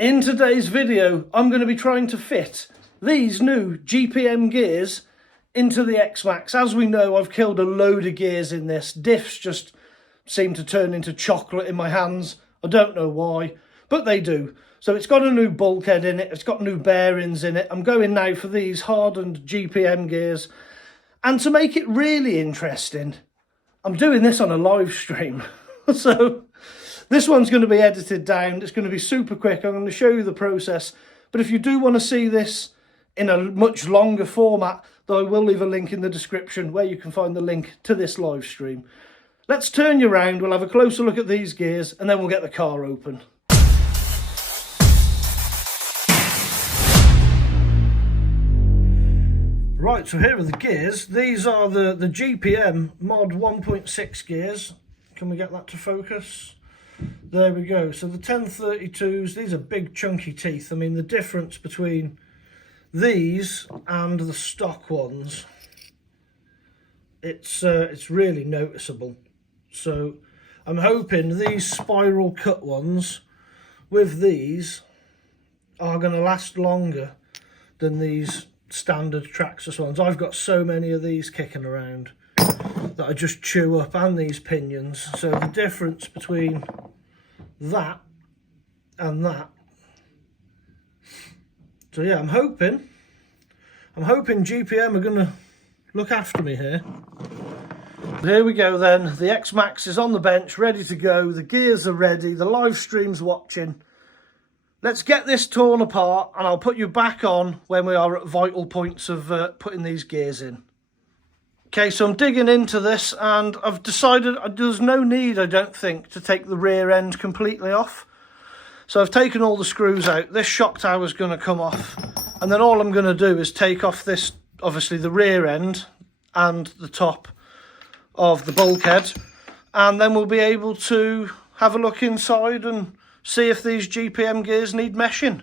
In today's video, I'm going to be trying to fit these new GPM gears into the Xmaxx. As we know, I've killed a load of gears in this. Diffs just seem to turn into chocolate in my hands. I don't know why, but they do. So it's got a new bulkhead in it. It's got new bearings in it. I'm going now for these hardened GPM gears. And to make it really interesting, I'm doing this on a live stream. So this one's going to be edited down. It's going to be super quick. I'm going to show you the process. But if you do want to see this in a much longer format, though I will leave a link in the description where you can find the link to this live stream. Let's turn you around. We'll have a closer look at these gears and then we'll get the car open. Right, so here are the gears. These are the GPM Mod 1.6 gears. Can we get that to focus? There we go. So the 1032s, these are big chunky teeth. I mean, the difference between these and the stock ones, it's really noticeable. So I'm hoping these spiral cut ones with these are going to last longer than these standard Traxxas ones. I've got so many of these kicking around that I just chew up, and these pinions. So the difference between that and that. So yeah, I'm hoping GPM are going to look after me here. Here we go then. The Xmaxx is on the bench, ready to go. The gears are ready. The live stream's watching. Let's get this torn apart and I'll put you back on when we are at vital points of putting these gears in. Okay, so I'm digging into this and I've decided there's no need, I don't think, to take the rear end completely off. So I've taken all the screws out. This shock tower is going to come off. And then all I'm going to do is take off this, obviously the rear end and the top of the bulkhead. And then we'll be able to have a look inside and see if these GPM gears need meshing.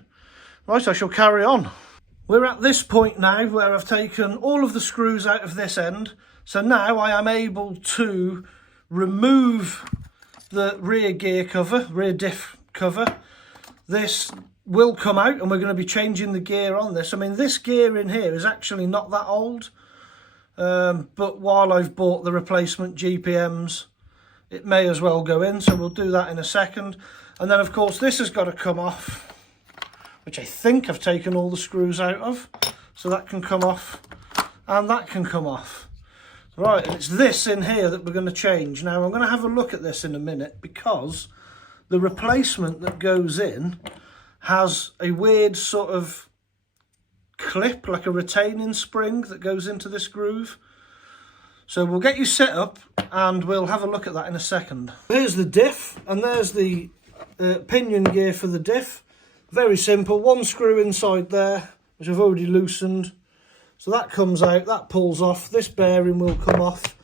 Right, I shall carry on. We're at this point now where I've taken all of the screws out of this end. So now I am able to remove the rear gear cover, rear diff cover. This will come out and we're going to be changing the gear on this. I mean, this gear in here is actually not that old. But while I've bought the replacement GPMs, it may as well go in. So we'll do that in a second. And then, of course, this has got to come off, which I think I've taken all the screws out of. So that can come off and that can come off. Right, and it's this in here that we're going to change. Now, I'm going to have a look at this in a minute because the replacement that goes in has a weird sort of clip, like a retaining spring that goes into this groove. So we'll get you set up and we'll have a look at that in a second. Here's the diff and there's the pinion gear for the diff. Very simple, one screw inside there, which I've already loosened. So that comes out, that pulls off. This bearing will come off.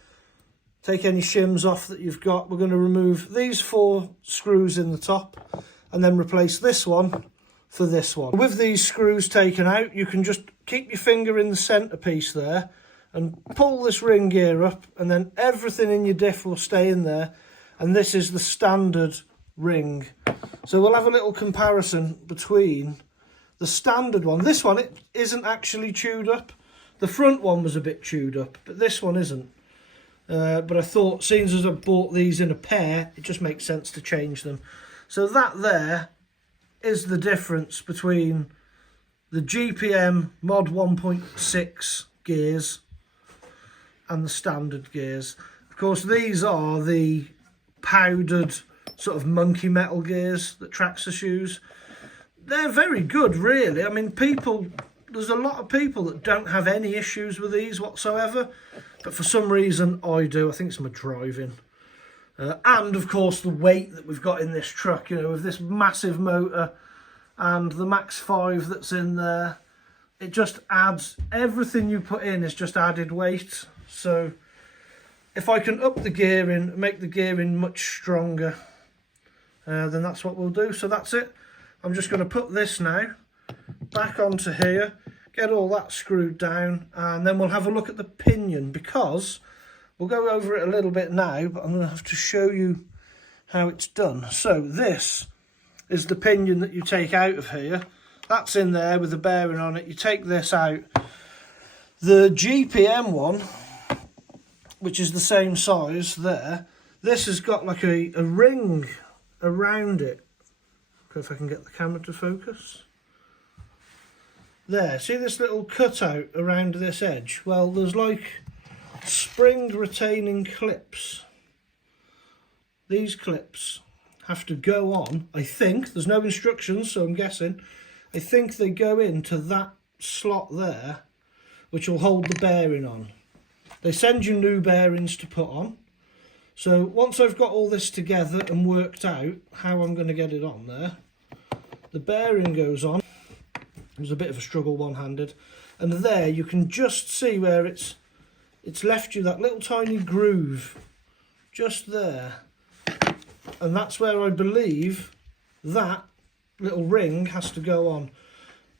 Take any shims off that you've got. We're going to remove these 4 screws in the top and then replace this one for this one. With these screws taken out, you can just keep your finger in the centerpiece there and pull this ring gear up, and then everything in your diff will stay in there. And this is the standard ring. So we'll have a little comparison between the standard one. This one, it isn't actually chewed up. The front one was a bit chewed up, but this one isn't. But I thought, seeing as I've bought these in a pair, it just makes sense to change them. So that there is the difference between the GPM Mod 1.6 gears and the standard gears. Of course, these are the powdered sort of monkey metal gears that Traxxas use. They're very good, really. I mean, there's a lot of people that don't have any issues with these whatsoever, but for some reason I do. I think it's my driving. And of course the weight that we've got in this truck, you know, with this massive motor and the Max 5 that's in there, it just adds, everything you put in is just added weight. So if I can up the gearing, make the gearing much stronger, then that's what we'll do. So that's it. I'm just going to put this now back onto here, get all that screwed down, and then we'll have a look at the pinion, because we'll go over it a little bit now, but I'm going to have to show you how it's done. So this is the pinion that you take out of here. That's in there with the bearing on it. You take this out. The GPM one, which is the same size there, this has got like a ring around it. If I can get the camera to focus. There, see this little cutout around this edge? Well, there's like spring retaining clips. These clips have to go on, I think, there's no instructions, so I'm guessing, I think they go into that slot there, which will hold the bearing on. They send you new bearings to put on. So once I've got all this together and worked out how I'm going to get it on there, the bearing goes on. It was a bit of a struggle one-handed, and there you can just see where it's left you that little tiny groove just there, and that's where I believe that little ring has to go on.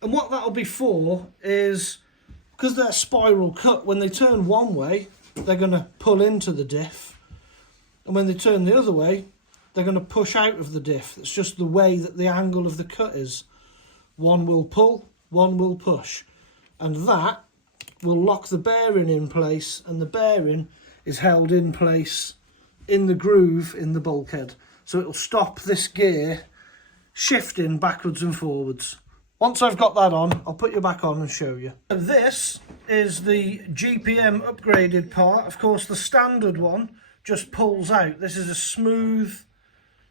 And what that'll be for is, because they're spiral cut, when they turn one way they're going to pull into the diff, and when they turn the other way they're going to push out of the diff. It's just the way that the angle of the cut is. One will pull, one will push, and that will lock the bearing in place, and the bearing is held in place in the groove in the bulkhead, so it'll stop this gear shifting backwards and forwards. Once I've got that on, I'll put you back on and show you. And this is the GPM upgraded part. Of course, the standard one just pulls out. This is a smooth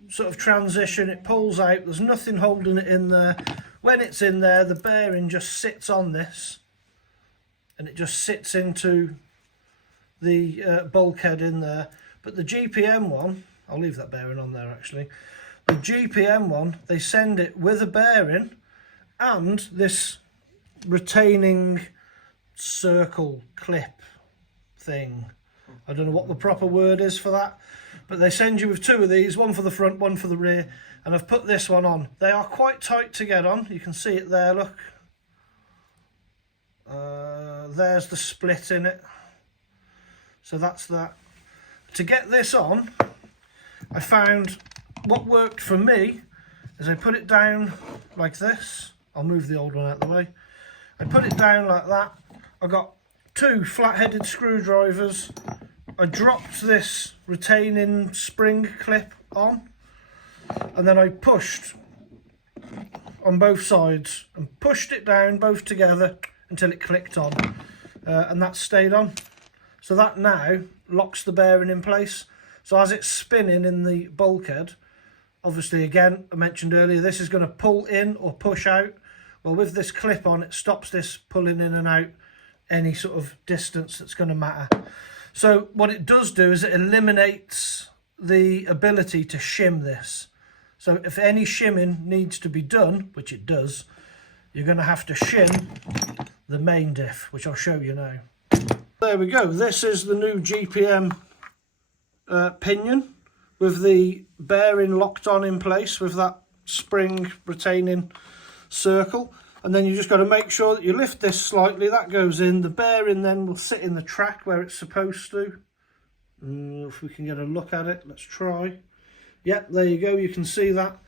sort of transition. It pulls out, there's nothing holding it in there. When it's in there, the bearing just sits on this, and it just sits into the bulkhead in there. But the GPM one, I'll leave that bearing on there actually. The GPM one, they send it with a bearing and this retaining circle clip thing. I don't know what the proper word is for that, but they send you with two of these, one for the front, one for the rear, and I've put this one on. They are quite tight to get on. You can see it there, look. There's the split in it. So that's that. To get this on, I found what worked for me is I put it down like this. I'll move the old one out of the way. I put it down like that. I got two flat-headed screwdrivers. I dropped this retaining spring clip on, and then I pushed on both sides and pushed it down both together until it clicked on, and that stayed on. So that now locks the bearing in place. So as it's spinning in the bulkhead, obviously again, I mentioned earlier, this is going to pull in or push out. Well, with this clip on, it stops this pulling in and out any sort of distance that's going to matter. So what it does do is it eliminates the ability to shim this. So if any shimming needs to be done, which it does, you're going to have to shim the main diff, which I'll show you now. There we go. This is the new GPM pinion with the bearing locked on in place with that spring retaining circle. And then you just got to make sure that you lift this slightly, that goes in. The bearing then will sit in the track where it's supposed to. If we can get a look at it, let's try. Yep, there you go, you can see that.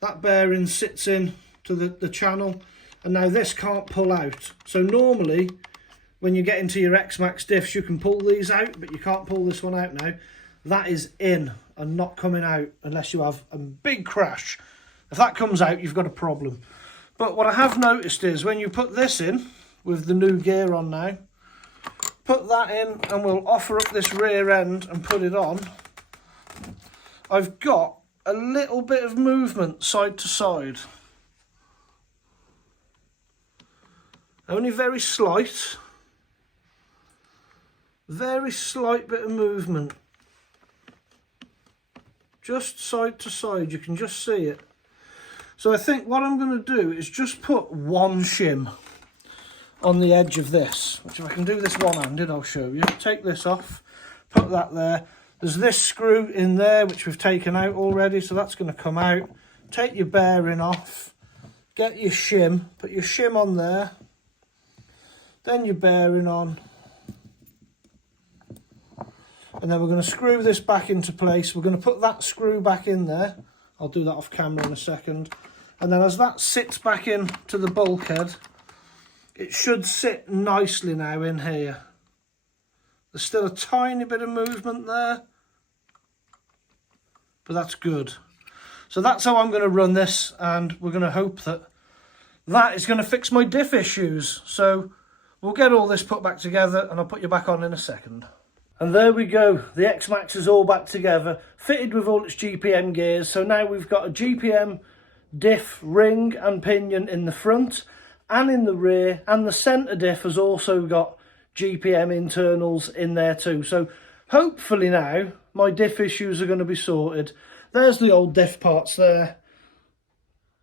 That bearing sits in to the channel, and now this can't pull out. So normally, when you get into your Xmaxx diffs, you can pull these out, but you can't pull this one out now. That is in and not coming out unless you have a big crash. If that comes out, you've got a problem. But what I have noticed is when you put this in, with the new gear on now, put that in and we'll offer up this rear end and put it on. I've got a little bit of movement side to side. Only very slight bit of movement. Just side to side, you can just see it. So I think what I'm going to do is just put one shim on the edge of this, which if I can do this one-handed, I'll show you. Take this off, put that there. There's this screw in there, which we've taken out already, so that's going to come out. Take your bearing off, get your shim, put your shim on there, then your bearing on. And then we're going to screw this back into place. We're going to put that screw back in there. I'll do that off camera in a second. And then as that sits back into the bulkhead, it should sit nicely now in here. There's still a tiny bit of movement there, but that's good. So that's how I'm going to run this, and we're going to hope that that is going to fix my diff issues. So we'll get all this put back together and I'll put you back on in a second. And there we go, the Xmaxx is all back together, fitted with all its GPM gears. So now we've got a GPM diff ring and pinion in the front and in the rear, and the centre diff has also got GPM internals in there too. So hopefully now my diff issues are going to be sorted. There's the old diff parts there.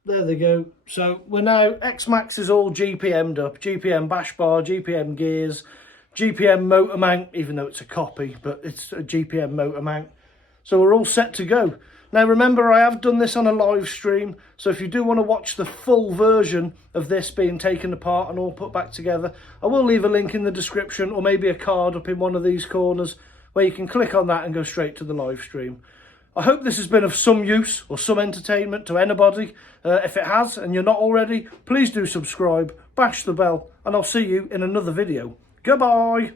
There they go. So we're now, Xmaxx is all GPM'd up. GPM bash bar, GPM gears, GPM motor mount, even though it's a copy, but it's a GPM motor mount. So we're all set to go. Now remember, I have done this on a live stream, so if you do want to watch the full version of this being taken apart and all put back together, I will leave a link in the description, or maybe a card up in one of these corners where you can click on that and go straight to the live stream. I hope this has been of some use or some entertainment to anybody. If it has and you're not already, please do subscribe, bash the bell, and I'll see you in another video. Goodbye!